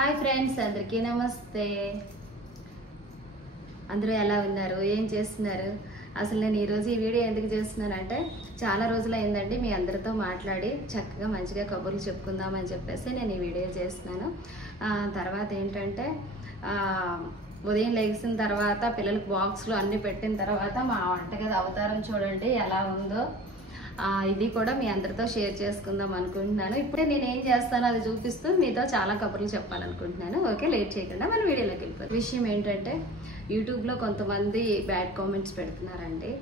Hi friends, అందరికీ నమస్తే. అందరూ ఎలా ఉన్నారు, ఏం చేస్తున్నారు? అసలు నేను ఈరోజు ఈ వీడియో ఎందుకు చేస్తున్నానంటే, చాలా రోజులు అయిందండి మీ అందరితో మాట్లాడి చక్కగా మంచిగా కబుర్లు చెప్పుకుందామని చెప్పేసి నేను ఈ వీడియో చేస్తున్నాను. తర్వాత ఏంటంటే ఉదయం లేచిన తర్వాత పిల్లలకి బాక్స్లు అన్నీ పెట్టిన తర్వాత మా వంటగది అవతారం చూడండి ఎలా ఉందో. ఇది కూడా మీ అందరితో షేర్ చేసుకుందాం అనుకుంటున్నాను. ఇప్పుడే నేను ఏం చేస్తానో అది చూపిస్తూ మీతో చాలా కబుర్లు చెప్పాలనుకుంటున్నాను. ఓకే, లేట్ చేయకుండా మన వీడియోలోకి వెళ్ళిపోయి విషయం ఏంటంటే, యూట్యూబ్లో కొంతమంది బ్యాడ్ కామెంట్స్ పెడుతున్నారండి.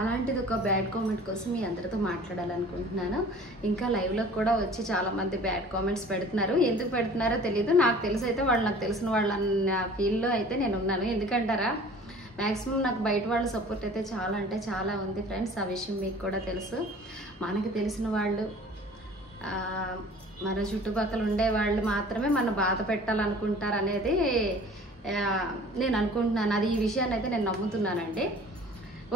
అలాంటిది ఒక బ్యాడ్ కామెంట్ కోసం మీ అందరితో మాట్లాడాలనుకుంటున్నాను. ఇంకా లైవ్లో కూడా వచ్చి చాలామంది బ్యాడ్ కామెంట్స్ పెడుతున్నారు. ఎందుకు పెడుతున్నారో తెలీదు. నాకు తెలిసి అయితే వాళ్ళు నాకు తెలిసిన వాళ్ళ ఫీల్డ్లో అయితే నేను ఉన్నాను. ఎందుకంటారా, మ్యాక్సిమం నాకు బయట వాళ్ళ సపోర్ట్ అయితే చాలా అంటే చాలా ఉంది ఫ్రెండ్స్. ఆ విషయం మీకు కూడా తెలుసు. మనకు తెలిసిన వాళ్ళు, మన చుట్టుపక్కల ఉండే వాళ్ళు మాత్రమే మన బాధ పెట్టాలనుకుంటారు అనేది నేను అనుకుంటున్నాను. అది ఈ విషయాన్ని అయితే నేను నమ్ముతున్నానండి.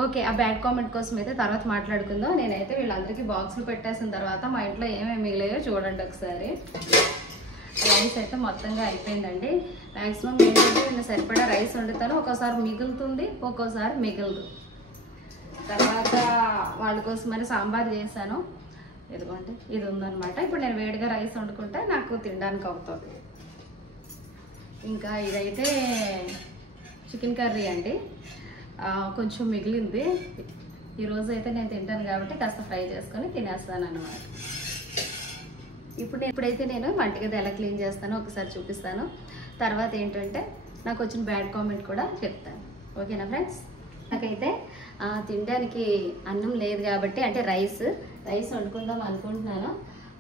ఓకే, ఆ బ్యాడ్ కామెంట్ కోసం అయితే తర్వాత మాట్లాడుకుందాం. నేనైతే వీళ్ళందరికీ బాక్సులు పెట్టేసిన తర్వాత మా ఇంట్లో ఏమేమి మిగిలాయో చూడండి ఒకసారి. రైస్ అయితే మొత్తంగా అయిపోయిందండి. మ్యాక్సిమం ఏంటంటే నేను సరిపడా రైస్ వండుతాను. ఒక్కోసారి మిగులుతుంది, ఒక్కోసారి మిగలదు. తర్వాత వాళ్ళ కోసమని సాంబార్ చేశాను. ఎందుకంటే ఇది ఉందన్నమాట. ఇప్పుడు నేను వేడిగా రైస్ వండుకుంటే నాకు తినడానికి అవుతుంది. ఇంకా ఇదైతే చికెన్ కర్రీ అండి. కొంచెం మిగిలింది. ఈరోజు అయితే నేను తింటాను కాబట్టి కాస్త ఫ్రై చేసుకొని తినేస్తాను అన్నమాట. ఇప్పుడైతే నేను వంటగది ఎలా క్లీన్ చేస్తానో ఒకసారి చూపిస్తాను. తర్వాత ఏంటంటే నాకు వచ్చిన బ్యాడ్ కామెంట్ కూడా చెప్తాను. ఓకేనా ఫ్రెండ్స్? నాకైతే తినడానికి అన్నం లేదు కాబట్టి, అంటే రైస్ వండుకుందాం అనుకుంటున్నాను.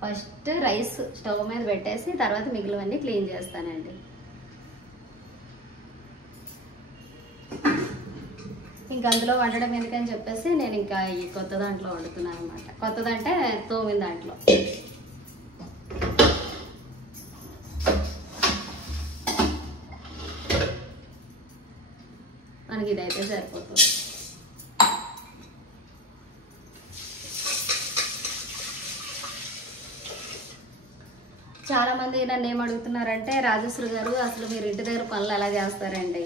ఫస్ట్ రైస్ స్టవ్ మీద పెట్టేసి తర్వాత మిగిలినవన్నీ క్లీన్ చేస్తానండి. ఇంకా అందులో వండడం ఎందుకని చెప్పేసి నేను ఇంకా ఈ కొత్త దాంట్లో వండుతున్నాను అనమాట. కొత్తదంటే తోమిన దాంట్లో. మనకి ఇదైతే సరిపోతుంది. చాలామంది నన్ను ఏం అడుగుతున్నారంటే, రాజేశ్వరి గారు అసలు మీరు ఇంటి దగ్గర పనులు ఎలా చేస్తారండి?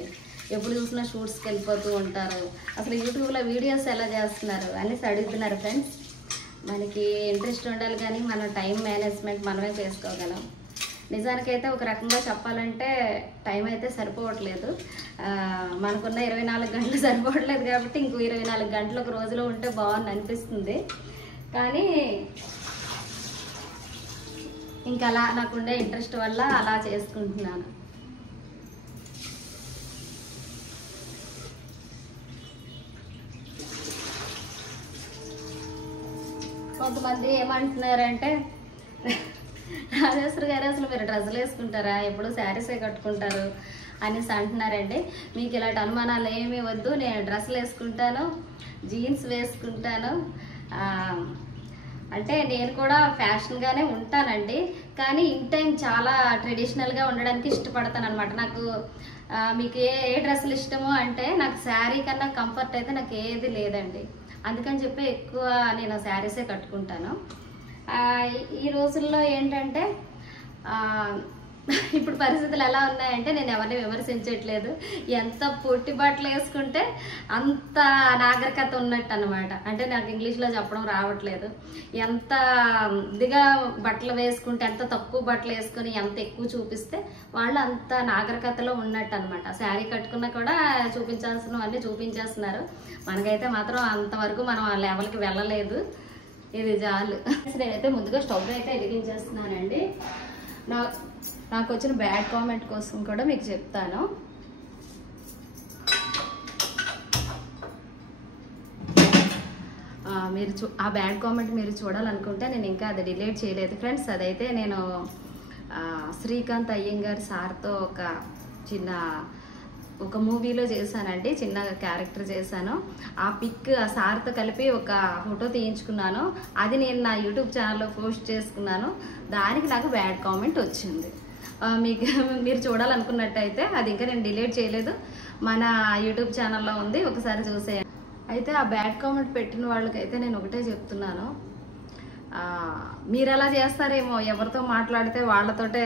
ఎప్పుడు చూసినా షూట్స్కి వెళ్ళిపోతూ ఉంటారు, అసలు యూట్యూబ్లో వీడియోస్ ఎలా చేస్తున్నారు అనేసి అడుగుతున్నారు ఫ్రెండ్స్. మనకి ఇంట్రెస్ట్ ఉండాలి, కానీ మన టైం మేనేజ్మెంట్ మనమే చేసుకోగలం. నిజానికైతే ఒక రకంగా చెప్పాలంటే టైం అయితే సరిపోవట్లేదు. మనకున్న 24 గంటలు సరిపోవట్లేదు కాబట్టి ఇంకో 24 గంటలు ఒక రోజులో ఉంటే బాగుంది అనిపిస్తుంది. కానీ ఇంకా అలా నాకుండే ఇంట్రెస్ట్ వల్ల అలా చేసుకుంటున్నాను. కొంతమంది ఏమంటున్నారంటే, రాజేశ్వరి గారు అసలు మీరు డ్రెస్సులు వేసుకుంటారా, ఎప్పుడు శారీసే కట్టుకుంటారు అనేసి అంటున్నారండి. మీకు ఇలాంటి అనుమానాలు ఏమీ వద్దు. నేను డ్రెస్సులు వేసుకుంటాను, జీన్స్ వేసుకుంటాను. అంటే నేను కూడా ఫ్యాషన్గానే ఉంటానండి, కానీ ఇన్ టైం చాలా ట్రెడిషనల్గా ఉండడానికి ఇష్టపడతాను అనమాట. నాకు మీకు ఏ డ్రెస్సులు ఇష్టమో అంటే, నాకు శారీ కన్నా కంఫర్ట్ అయితే నాకు ఏది లేదండి. అందుకని చెప్పి ఎక్కువ నేను శారీసే కట్టుకుంటాను. ఈ రోజుల్లో ఏంటంటే ఇప్పుడు పరిస్థితులు ఎలా ఉన్నాయంటే, నేను ఎవరిని విమర్శించట్లేదు. ఎంత పొట్టి బట్టలు వేసుకుంటే అంత నాగరికత ఉన్నట్టు అనమాట. అంటే నాకు ఇంగ్లీష్లో చెప్పడం రావట్లేదు. ఎంత ఇదిగా బట్టలు వేసుకుంటే, ఎంత తక్కువ బట్టలు వేసుకొని ఎంత ఎక్కువ చూపిస్తే వాళ్ళు అంత నాగరికతలో ఉన్నట్టు అనమాట. శారీ కట్టుకున్నా కూడా చూపించాల్సినవన్నీ చూపించేస్తున్నారు. మనకైతే మాత్రం అంతవరకు మనం ఆ లెవెల్కి వెళ్ళలేదు. ఇది చాలు. నేనైతే ముందుగా స్టవ్ అయితే వెలిగించేస్తున్నానండి. నాకు వచ్చిన బ్యాడ్ కామెంట్ కోసం కూడా మీకు చెప్తాను. మీరు ఆ బ్యాడ్ కామెంట్ మీరు చూడాలనుకుంటే నేను ఇంకా అది డిలీట్ చేయలేదు ఫ్రెండ్స్. అదైతే నేను శ్రీకాంత్ అయ్యంగార్ సార్తో ఒక మూవీలో చేశానండి. చిన్న క్యారెక్టర్ చేశాను. ఆ పిక్ ఆ సార్తో కలిపి ఒక ఫోటో తీయించుకున్నాను. అది నేను నా యూట్యూబ్ ఛానల్లో పోస్ట్ చేసుకున్నాను. దానికి నాకు బ్యాడ్ కామెంట్ వచ్చింది. మీరు చూడాలనుకున్నట్టయితే అది ఇంకా నేను డిలీట్ చేయలేదు, మన యూట్యూబ్ ఛానల్లో ఉంది, ఒకసారి చూసేయండి. అయితే ఆ బ్యాడ్ కామెంట్ పెట్టిన వాళ్ళకైతే నేను ఒకటే చెప్తున్నాను, మీరు ఎలా చేస్తారేమో, ఎవరితో మాట్లాడితే వాళ్ళతోటే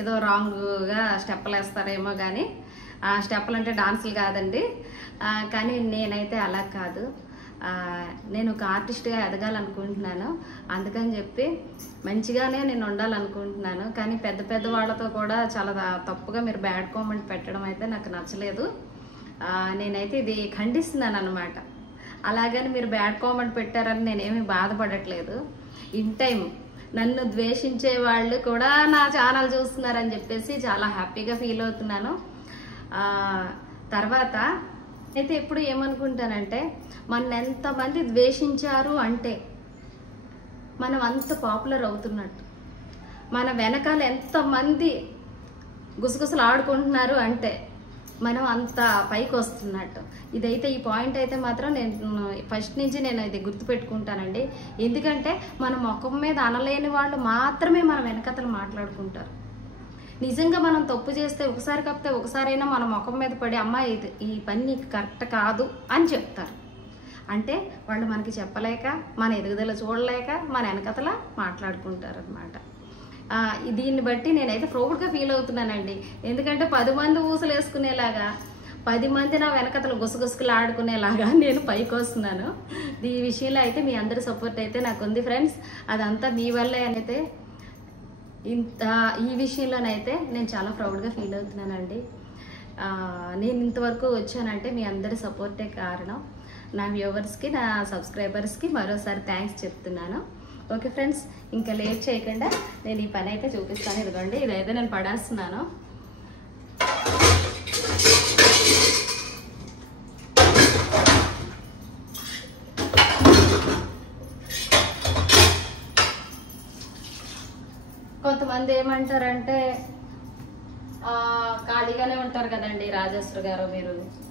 ఏదో రాంగ్గా స్టెప్పులు వేస్తారేమో, కానీ ఆ స్టెప్పులు అంటే డాన్సులు కాదండి. కానీ నేనైతే అలా కాదు. నేను ఒక ఆర్టిస్ట్గా ఎదగాలనుకుంటున్నాను. అందుకని చెప్పి మంచిగానే నేను ఉండాలనుకుంటున్నాను. కానీ పెద్ద పెద్ద వాళ్ళతో కూడా చాలా తప్పుగా మీరు బ్యాడ్ కామెంట్ పెట్టడం అయితే నాకు నచ్చలేదు. నేనైతే ఇది ఖండిస్తున్నాను అనమాట. అలాగని మీరు బ్యాడ్ కామెంట్ పెట్టారని నేనేమి బాధపడట్లేదు. ఇన్ టైం నన్ను ద్వేషించే వాళ్ళు కూడా నా ఛానల్ చూస్తున్నారని చెప్పేసి చాలా హ్యాపీగా ఫీల్ అవుతున్నాను. తర్వాత అయితే ఎప్పుడు ఏమనుకుంటానంటే, మన ఎంతమంది ద్వేషించారు అంటే మనం అంత పాపులర్ అవుతున్నట్టు, మన వెనకాల ఎంతమంది గుసగుసలు ఆడుకుంటున్నారు అంటే మనం అంత పైకి వస్తున్నట్టు. ఇదైతే ఈ పాయింట్ అయితే మాత్రం నేను ఫస్ట్ నుంచి నేను ఇది గుర్తుపెట్టుకుంటానండి. ఎందుకంటే మన ముఖం మీద అనలేని వాళ్ళు మాత్రమే మన వెనకతలు మాట్లాడుకుంటారు. నిజంగా మనం తప్పు చేస్తే ఒకసారి కాకపోతే ఒకసారైనా మన ముఖం మీద పడి, అమ్మ ఇది ఈ పని నీకు కరెక్ట్ కాదు అని చెప్తారు. అంటే వాళ్ళు మనకి చెప్పలేక, మన ఎదుగుదల చూడలేక మన వెనకతల మాట్లాడుకుంటారు అనమాట. దీన్ని బట్టి నేనైతే ప్రౌడ్గా ఫీల్ అవుతున్నానండి. ఎందుకంటే 10 మంది ఊసలు వేసుకునేలాగా, 10 మంది నా వెనకతలు గుసగుసలు ఆడుకునేలాగా నేను పైకి వస్తున్నాను. ఈ విషయంలో అయితే మీ అందరి సపోర్ట్ అయితే నాకు ఉంది ఫ్రెండ్స్. అదంతా మీ వల్లే అయితే ఈ విషయంలోనైతే నేను చాలా ప్రౌడ్గా ఫీల్ అవుతున్నానండి. నేను ఇంతవరకు వచ్చానంటే మీ అందరి సపోర్టే కారణం. నా వ్యూవర్స్కి, నా సబ్స్క్రైబర్స్కి మరోసారి థ్యాంక్స్ చెప్తున్నాను. ఓకే ఫ్రెండ్స్, ఇంకా లేట్ చేయకుండా నేను ఈ పని అయితే చూపిస్తాను. ఇదిగోండి, ఇదైతే నేను పడేస్తున్నాను. కొంతమంది ఏమంటారంటే, ఖాళీగానే ఉంటారు కదండి రాజేశ్వరి గారు,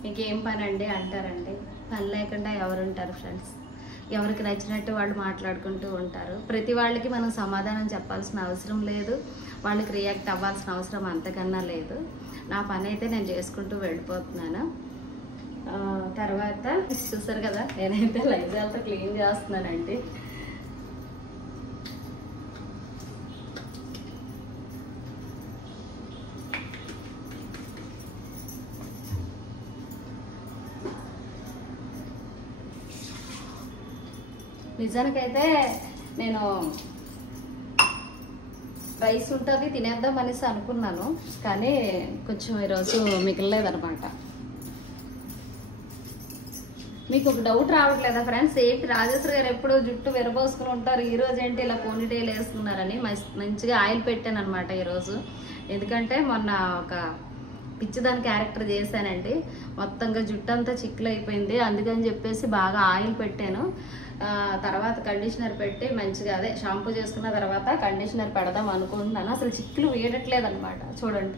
మీకు ఏం పని అండి అంటారండి. పని లేకుండా ఎవరు ఉంటారు ఫ్రెండ్స్? ఎవరికి నచ్చినట్టు వాళ్ళు మాట్లాడుకుంటూ ఉంటారు. ప్రతి వాళ్ళకి మనం సమాధానం చెప్పాల్సిన అవసరం లేదు, వాళ్ళకి రియాక్ట్ అవ్వాల్సిన అవసరం అంతకన్నా లేదు. నా పని అయితే నేను చేసుకుంటూ వెళ్ళిపోతున్నాను. తర్వాత చూసారు కదా, నేనైతే లైజాల్తో క్లీన్ చేస్తున్నానండి. నిజానికైతే నేను రైస్ ఉంటుంది తినేద్దాం అనేసి అనుకున్నాను, కానీ కొంచెం ఈరోజు మిగలలేదనమాట. మీకు ఒక డౌట్ రావట్లేదా ఫ్రెండ్స్? ఏంటి రాజేశ్వరి గారు ఎప్పుడు జుట్టు విరబోసుకుని ఉంటారు, ఈరోజు ఏంటి ఇలా పోనీటైల్ వేసుకున్నారని? మంచిగా ఆయిల్ పెట్టాను అనమాట ఈరోజు. ఎందుకంటే మొన్న ఒక పిచ్చిదాని క్యారెక్టర్ చేశానండి, మొత్తంగా జుట్టు అంతా చిక్కులు అయిపోయింది. అందుకని చెప్పేసి బాగా ఆయిల్ పెట్టాను. తర్వాత కండిషనర్ పెట్టి మంచిగా అదే షాంపూ చేసుకున్న తర్వాత కండిషనర్ పెడదాం అనుకుంటున్నాను. అసలు చిక్కులు వేయట్లేదు అనమాట. చూడండి,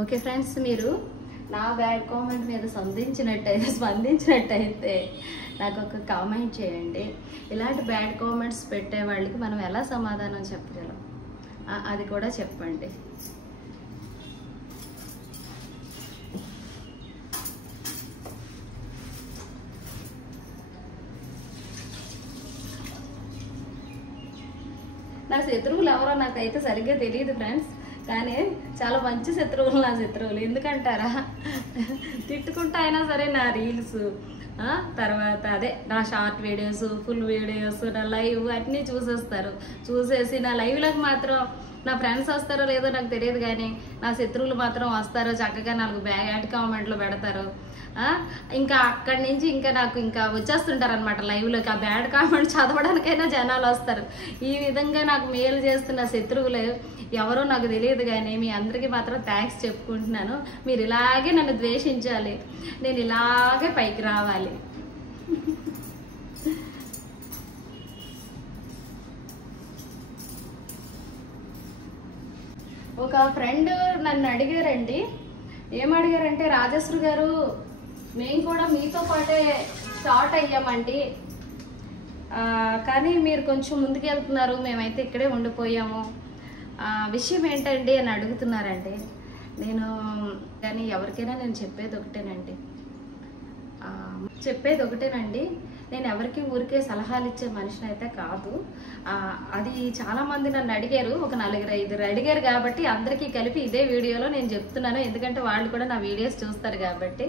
ఓకే ఫ్రెండ్స్, మీరు నా బ్యాడ్ కామెంట్ మీద స్పందించినట్టయితే నాకు ఒక కామెంట్ చేయండి. ఇలాంటి బ్యాడ్ కామెంట్స్ పెట్టే వాళ్ళకి మనం ఎలా సమాధానం చెప్పగలం అది కూడా చెప్పండి. నా శత్రువులు ఎవరో నాకైతే సరిగ్గా తెలియదు ఫ్రెండ్స్, కానీ చాలా మంచి శత్రువులు నా శత్రువులు. ఎందుకంటారా, తిట్టుకుంటా అయినా సరే నా రీల్స్, తర్వాత అదే నా షార్ట్ వీడియోస్, ఫుల్ వీడియోస్, నా లైవ్ అన్నీ చూసేస్తారు. చూసేసి నా లైవ్లకు మాత్రం నా ఫ్రెండ్స్ వస్తారో లేదో నాకు తెలియదు, కానీ నా శత్రువులు మాత్రం వస్తారో చక్కగా 4 బ్యాడ్ కామెంట్లు పెడతారు. ఇంకా అక్కడి నుంచి ఇంకా నాకు ఇంకా వచ్చేస్తుంటారు అనమాట లైవ్లోకి. ఆ బ్యాడ్ కామెంట్ చదవడానికైనా జనాలు వస్తారు. ఈ విధంగా నాకు మేలు చేస్తున్న శత్రువులు ఎవరో నాకు తెలియదు, కానీ మీ అందరికీ మాత్రం థ్యాంక్స్ చెప్పుకుంటున్నాను. మీరు ఇలాగే నన్ను ద్వేషించాలి, నేను ఇలాగే పైకి రావాలి. ఒక ఫ్రెండ్ నన్ను అడిగారండి, ఏమడిగారంటే, రాజేశ్వరి గారు మేము కూడా మీతో పాటే స్టార్ట్ అయ్యామండి, కానీ మీరు కొంచెం ముందుకు వెళ్తున్నారు, మేమైతే ఇక్కడే ఉండిపోయాము, విషయం ఏంటండి అని అడుగుతున్నారండి. నేను కానీ ఎవరికైనా నేను చెప్పేది ఒకటేనండి, చెప్పేది ఒకటేనండి, నేను ఎవరికి ఊరికే సలహాలు ఇచ్చే మనిషిని అయితే కాదు. అది చాలామంది నన్ను అడిగారు, ఒక 4-5 అడిగారు కాబట్టి అందరికీ కలిపి ఇదే వీడియోలో నేను చెప్తున్నాను. ఎందుకంటే వాళ్ళు కూడా నా వీడియోస్ చూస్తారు కాబట్టి.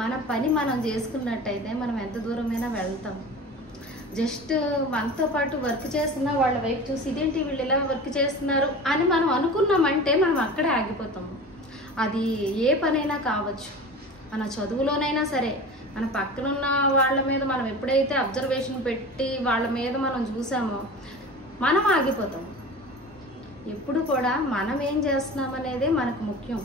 మన పని మనం చేసుకున్నట్టయితే మనం ఎంత దూరమైనా వెళ్తాం. జస్ట్ మనతో పాటు వర్క్ చేస్తున్న వాళ్ళ వైపు చూసి ఇదేంటి వీళ్ళు ఇలా వర్క్ చేస్తున్నారు అని మనం అనుకున్నామంటే మనం అక్కడే ఆగిపోతాము. అది ఏ పనైనా కావచ్చు, మన చదువులోనైనా సరే, మన పక్కనున్న వాళ్ళ మీద మనం ఎప్పుడైతే అబ్జర్వేషన్ పెట్టి వాళ్ళ మీద మనం చూసామో మనం ఆగిపోతాం. ఎప్పుడు కూడా మనం ఏం చేస్తున్నాం అనేది మనకు ముఖ్యం.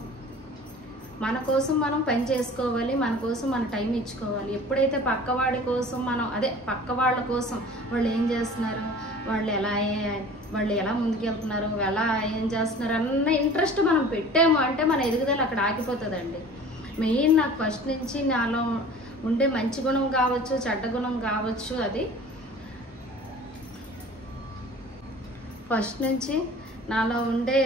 మన కోసం మనం పని చేసుకోవాలి, మన కోసం మన టైం ఇచ్చుకోవాలి. ఎప్పుడైతే పక్కవాడి కోసం మనం పక్క వాళ్ళ కోసం వాళ్ళు ఏం చేస్తున్నారు, వాళ్ళు ఎలా ముందుకెళ్తున్నారు, ఎలా ఏం చేస్తున్నారు అన్న ఇంట్రెస్ట్ మనం పెట్టాము అంటే మన ఎదుగుదల అక్కడ ఆగిపోతుందండి. మెయిన్ నాకు ఫస్ట్ నుంచి నాలో ఉండే మంచి గుణం కావచ్చు, చెడ్డ గుణం కావచ్చు, అది ఫస్ట్ నుంచి నాలో ఉండే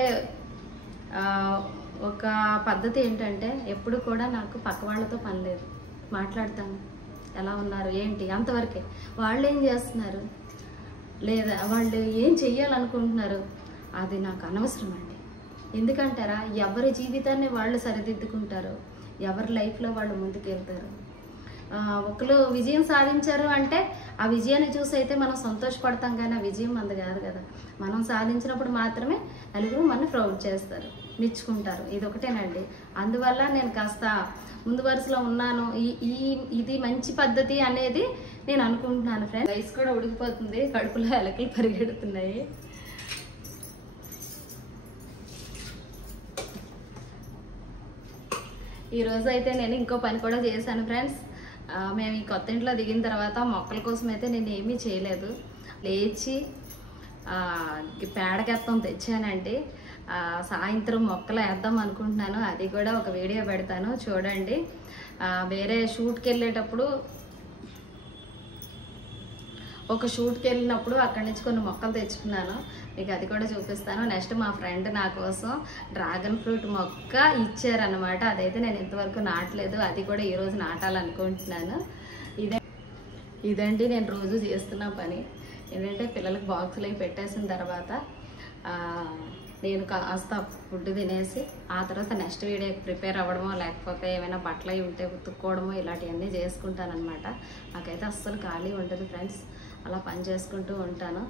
ఒక పద్ధతి ఏంటంటే ఎప్పుడు కూడా నాకు పక్క వాళ్ళతో పని లేదు. మాట్లాడతాను, ఎలా ఉన్నారు ఏంటి అంతవరకే. వాళ్ళు ఏం చేస్తున్నారు లేదా వాళ్ళు ఏం చెయ్యాలనుకుంటున్నారు అది నాకు అనవసరం అండి. ఎందుకంటారా, ఎవరి జీవితాన్ని వాళ్ళు సరిదిద్దుకుంటారు, ఎవరి లైఫ్లో వాళ్ళు ముందుకెళ్తారు. ఒకరు విజయం సాధించారు అంటే ఆ విజయాన్ని చూసి అయితే మనం సంతోషపడతాం, కానీ ఆ విజయం మనది కాదు కదా. మనం సాధించినప్పుడు మాత్రమే నలుగురు మన ప్రౌడ్ చేస్తారు, మెచ్చుకుంటారు. ఇది ఒకటేనండి. అందువల్ల నేను కాస్త ముందు వరుసలో ఉన్నాను. ఇది మంచి పద్ధతి అనేది నేను అనుకుంటున్నాను ఫ్రెండ్స్. రైస్ కూడా ఉడికిపోతుంది, కడుపులో ఎలకలు పరిగెడుతున్నాయి. ఈరోజు అయితే నేను ఇంకో పని కూడా చేశాను ఫ్రెండ్స్. మేము ఈ కొత్త ఇంట్లో దిగిన తర్వాత మొక్కల కోసం అయితే నేను ఏమీ చేయలేదు. లేచి పేడకెత్తం తెచ్చానండి. సాయంత్రం మొక్కలు వేద్దాం అనుకుంటున్నాను. అది కూడా ఒక వీడియో పెడతాను చూడండి. వేరే షూట్కి వెళ్ళేటప్పుడు అక్కడి నుంచి కొన్ని మొక్కలు తెచ్చుకున్నాను, మీకు అది కూడా చూపిస్తాను. నెక్స్ట్ మా ఫ్రెండ్ నా కోసం డ్రాగన్ ఫ్రూట్ మొక్క ఇచ్చారనమాట. అదైతే నేను ఇంతవరకు నాటలేదు, అది కూడా ఈరోజు నాటాలనుకుంటున్నాను. ఇదండి నేను రోజు చేస్తున్న పని. ఏంటంటే పిల్లలకు బాక్సులు అవి పెట్టేసిన తర్వాత నేను కాస్త ఫుడ్ తినేసి ఆ తర్వాత నెక్స్ట్ వీడియోకి ప్రిపేర్ అవ్వడమో లేకపోతే ఏమైనా బట్టలు అవి ఉంటే ఉతుక్కోవడమో ఇలాంటివన్నీ చేసుకుంటానమాట. నాకైతే అస్సలు ఖాళీ ఉండదు ఫ్రెండ్స్, అలా పని చేసుకుంటూ ఉంటాను.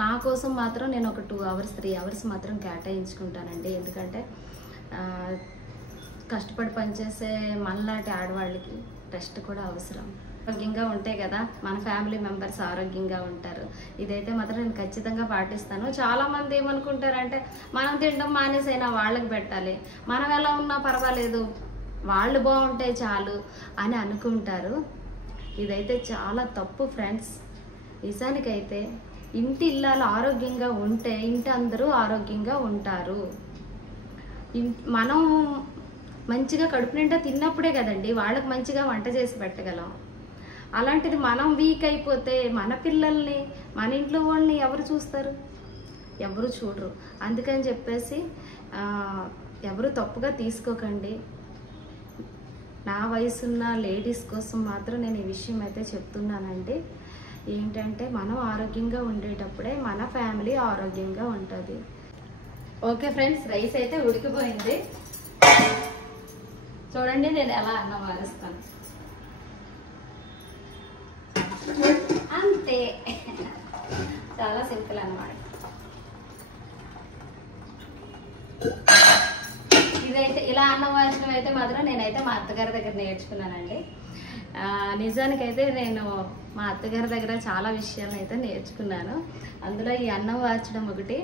నా కోసం మాత్రం నేను ఒక 2 hours 3 hours మాత్రం కేటాయించుకుంటానండి. ఎందుకంటే కష్టపడి పనిచేసే మనలాంటి ఆడవాళ్ళకి రెస్ట్ కూడా అవసరం. ఆరోగ్యంగా ఉంటే కదా మన ఫ్యామిలీ మెంబర్స్ ఆరోగ్యంగా ఉంటారు. ఇదైతే మాత్రం నేను ఖచ్చితంగా పాటిస్తాను. చాలామంది ఏమనుకుంటారంటే మనం తినడం మానేసైనా వాళ్ళకి పెట్టాలి, మనం ఎలా ఉన్నా పర్వాలేదు, వాళ్ళు బాగుంటే చాలు అని అనుకుంటారు. ఇదైతే చాలా తప్పు ఫ్రెండ్స్. నిజానికైతే ఇంటి ఇల్లాలు ఆరోగ్యంగా ఉంటే ఇంటి అందరూ ఆరోగ్యంగా ఉంటారు. మనం మంచిగా కడుపు నిండా తిన్నప్పుడే కదండి వాళ్ళకి మంచిగా వంట చేసి పెట్టగలం. అలాంటిది మనం వీక్ అయిపోతే మన పిల్లల్ని మన ఇంట్లో వాళ్ళని ఎవరు చూస్తారు? ఎవరు చూడరు. అందుకని చెప్పేసి ఎవరు తప్పుగా తీసుకోకండి. నా వయసున్న లేడీస్ కోసం మాత్రం నేను ఈ విషయం అయితే చెప్తున్నానండి. ఏంటంటే మనం ఆరోగ్యంగా ఉండేటప్పుడే మన ఫ్యామిలీ ఆరోగ్యంగా ఉంటుంది. ఓకే ఫ్రెండ్స్, రైస్ అయితే ఉడికిపోయింది. చూడండి నేను ఎలా అన్నం మారుస్తాను, అంతే. చాలా సింపుల్ అన్నమాట. ఇదైతే ఇలా అన్నం వార్చడం అయితే మాత్రం నేనైతే మా అత్తగారి దగ్గర నేర్చుకున్నానండి. నిజానికైతే నేను మా అత్తగారి దగ్గర చాలా విషయాలను అయితే నేర్చుకున్నాను. అందులో ఈ అన్నం వార్చడం ఒకటి.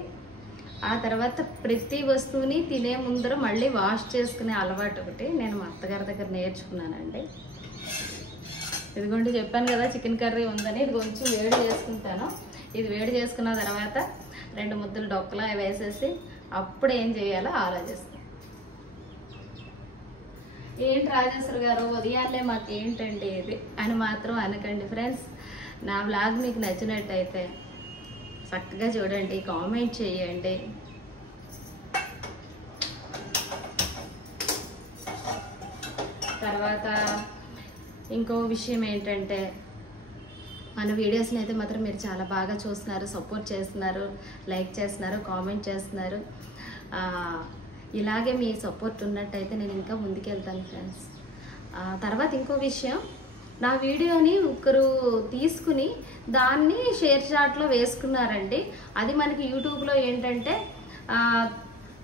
ఆ తర్వాత ప్రతి వస్తువుని తినే ముందర మళ్ళీ వాష్ చేసుకునే అలవాటు ఒకటి నేను మా అత్తగారి దగ్గర నేర్చుకున్నానండి. ఇదిగోండి చెప్పాను కదా చికెన్ కర్రీ ఉందని, ఇది కొంచెం వేడి చేసుకుంటాను. ఇది వేడి చేసుకున్న తర్వాత 2 ముద్దలు డొక్కలా వేసేసి అప్పుడు ఏం చేయాలో ఆలోచిస్తాను. ఏంటి రాజేశ్వరి గారు ఉదయాన్నే మాకు ఏంటండి ఇది అని మాత్రం అనకండి ఫ్రెండ్స్. నా వ్లాగ్ మీకు నచ్చినట్టయితే చక్కగా చూడండి, కామెంట్ చేయండి. తర్వాత ఇంకో విషయం ఏంటంటే మన వీడియోస్ని అయితే మాత్రం మీరు చాలా బాగా చూస్తున్నారు, సపోర్ట్ చేస్తున్నారు, లైక్ చేస్తున్నారు, కామెంట్ చేస్తున్నారు. ఇలాగే మీ సపోర్ట్ ఉన్నట్టయితే నేను ఇంకా ముందుకెళ్తాను ఫ్రెండ్స్. తర్వాత ఇంకో విషయం, నా వీడియోని ఒకరు తీసుకుని దాన్ని షేర్ చాట్లో వేసుకున్నారండి. అది మనకి యూట్యూబ్లో ఏంటంటే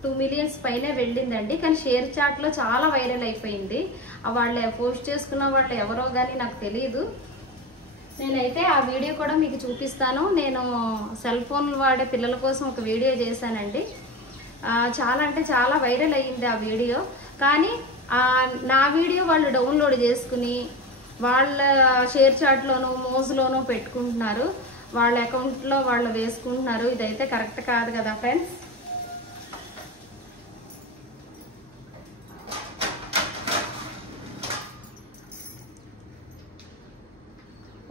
2 మిలియన్స్ పైనే వెళ్ళిందండి. కానీ షేర్ చాట్లో చాలా వైరల్ అయిపోయింది. వాళ్ళు పోస్ట్ చేసుకున్న వాళ్ళు ఎవరో కానీ నాకు తెలియదు. నేనైతే ఆ వీడియో కూడా మీకు చూపిస్తాను. నేను సెల్ ఫోన్ వాడే పిల్లల కోసం ఒక వీడియో చేశానండి. చాలా అంటే చాలా వైరల్ అయ్యింది ఆ వీడియో. కానీ నా వీడియో వాళ్ళు డౌన్లోడ్ చేసుకుని వాళ్ళ షేర్ చాట్లోనూ మోజులోనూ పెట్టుకుంటున్నారు, వాళ్ళ అకౌంట్లో వాళ్ళు వేసుకుంటున్నారు. ఇదైతే కరెక్ట్ కాదు కదా ఫ్రెండ్స్.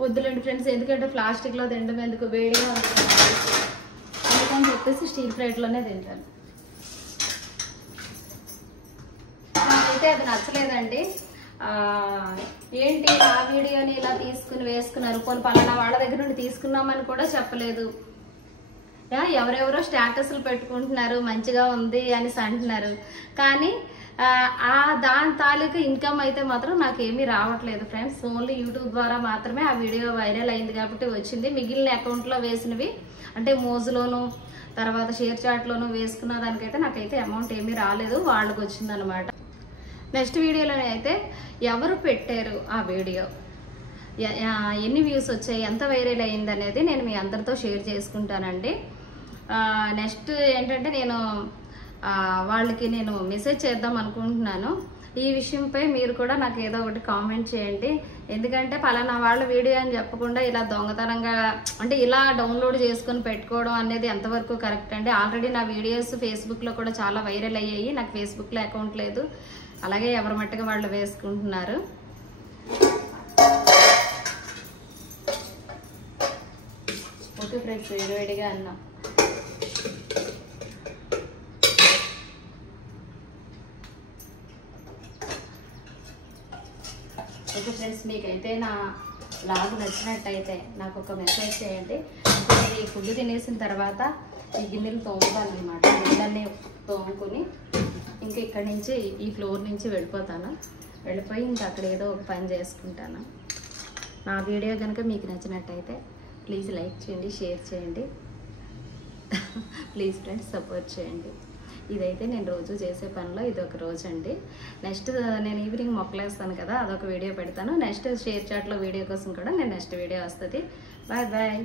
వద్దులేండి ఫ్రెండ్స్, ఎందుకంటే ప్లాస్టిక్లో తినడం ఎందుకు, వేడిగా ఉంటుంది అందుకని చెప్పేసి స్టీల్ ప్లేట్లోనే తింటాను. నాకైతే అది నచ్చలేదండి. ఏంటి ఆ వీడియోని ఇలా తీసుకుని వేసుకున్నారు, పోనీ పలానా వాళ్ళ దగ్గర నుండి తీసుకున్నామని కూడా చెప్పలేదు. ఎవరెవరో స్టేటస్లు పెట్టుకుంటున్నారు, మంచిగా ఉంది అని అంటున్నారు. కానీ దాని తాలూకు ఇన్కమ్ అయితే మాత్రం నాకేమీ రావట్లేదు ఫ్రెండ్స్. ఓన్లీ యూట్యూబ్ ద్వారా మాత్రమే ఆ వీడియో వైరల్ అయింది కాబట్టి వచ్చింది. మిగిలిన అకౌంట్లో వేసినవి అంటే మోజులోను తర్వాత షేర్ చాట్లోనూ వేసుకున్న దానికైతే నాకైతే అమౌంట్ ఏమీ రాలేదు, వాళ్ళకి వచ్చిందనమాట. నెక్స్ట్ వీడియోలో అయితే ఎవరు పెట్టారు ఆ వీడియో, ఎన్ని వ్యూస్ వచ్చాయి, ఎంత వైరల్ అయింది అనేది నేను మీ అందరితో షేర్ చేసుకుంటానండి. నెక్స్ట్ ఏంటంటే వాళ్ళకి నేను మెసేజ్ చేద్దాం అనుకుంటున్నాను. ఈ విషయంపై మీరు కూడా నాకు ఏదో ఒకటి కామెంట్ చేయండి. ఎందుకంటే పలానా వాళ్ళ వీడియో అని చెప్పకుండా ఇలా దొంగతనంగా అంటే ఇలా డౌన్లోడ్ చేసుకొని పెట్టుకోవడం అనేది ఎంతవరకు కరెక్ట్ అండి. ఆల్రెడీ నా వీడియోస్ ఫేస్బుక్లో కూడా చాలా వైరల్ అయ్యాయి. నాకు ఫేస్బుక్లో అకౌంట్ లేదు, అలాగే ఎవరి మట్టుగా వాళ్ళు వేసుకుంటున్నారు. ఓకే ఫ్రెండ్స్, వేడివేడిగా అన్నాం. ఓకే ఫ్రెండ్స్, మీకైతే నా లాగ్ నచ్చినట్టయితే నాకు ఒక మెసేజ్ చేయండి. నేను ఈ ఫుడ్ తినేసిన తర్వాత ఈ గిన్నెలు తోముతాను అనమాట. గిన్నెలన్నీ తోముకొని ఇంకా ఇక్కడి నుంచి ఈ ఫ్లోర్ నుంచి వెళ్ళిపోయి ఇంకా అక్కడ ఏదో ఒక పని చేసుకుంటాను. నా వీడియో కనుక మీకు నచ్చినట్టయితే ప్లీజ్ లైక్ చేయండి, షేర్ చేయండి, ప్లీజ్ ఫ్రెండ్స్ సపోర్ట్ చేయండి. ఇదైతే నేను రోజు చేసే పనిలో ఇది ఒక రోజు అండి. నెక్స్ట్ నేను ఈవినింగ్ మొక్కలేస్తాను కదా, అదొక వీడియో పెడతాను. నెక్స్ట్ షేర్ చాట్లో వీడియో కోసం కూడా నేను నెక్స్ట్ వీడియో వస్తుంది. Bye bye.